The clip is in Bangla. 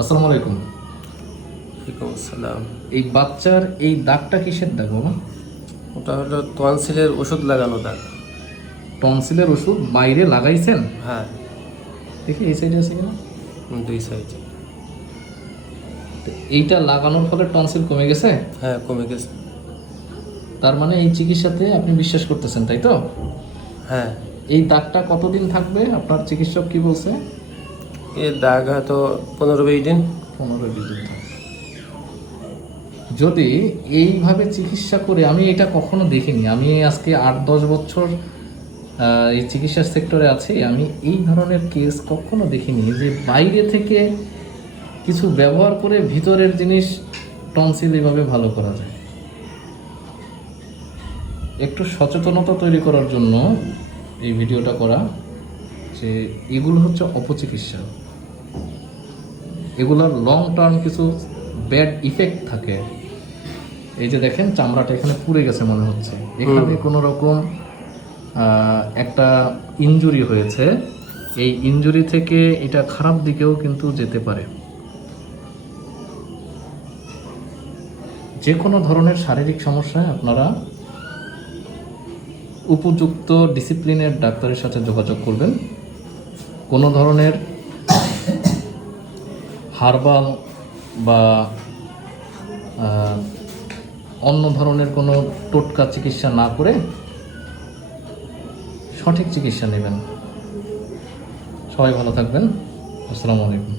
আসসালামু আলাইকুম। ওয়ালাইকুম আসসালাম। এই বাচ্চার এই দাগটা কিসের দাগ বাবা? ওটা হলো টনসিলের ওষুধ লাগানো দাগ। টনসিলের ওষুধ বাইরে লাগাইছেন? হ্যাঁ, দেখি এই সাইডে আছে কিনা। দুই সাইডে। তো এইটা লাগানোর ফলে টনসিল কমে গেছে? হ্যাঁ, কমে গেছে। তার মানে এই চিকিৎসাতে আপনি বিশ্বাস করতেছেন, তাই তো? হ্যাঁ, এই দাগটা কতদিন থাকবে আপনার চিকিৎসক কি বলছে? এর দাগ হয়তো 15-20 দিন। 15-20 দিন থাকবে। যদি এইভাবে চিকিৎসা করে, আমি এটা কখনো দেখিনি, আমি আজকে 8-10 বছর এই চিকিৎসা সেক্টরে আছি, আমি এই ধরনের কেস কখনো দেখিনি যে বাইরে থেকে কিছু ব্যবহার করে ভিতরের জিনিস টনসিল এভাবে ভালো করা যায়। একটু সচেতনতা তৈরি করার জন্য এই ভিডিওটা করা, যে এগুলো হচ্ছে অপচিকিৎসা, এগুলোর লং টার্ম কিছু ব্যাড ইফেক্ট থাকে। এই যে দেখেন চামড়াটা এখানে পুড়ে গেছে মনে হচ্ছে, এখানে কোনো রকম একটা ইনজুরি হয়েছে। এই ইনজুরি থেকে এটা খারাপ দিকেও কিন্তু যেতে পারে। যে কোনো ধরনের শারীরিক সমস্যায় আপনারা উপযুক্ত ডিসিপ্লিনের ডাক্তারের সাথে যোগাযোগ করবেন। কোনো ধরনের হার্বাল বা অন্য ধরনের কোনো টোটকা চিকিৎসা না করে সঠিক চিকিৎসা নেবেন। সবাই ভালো থাকবেন। আসসালামু আলাইকুম।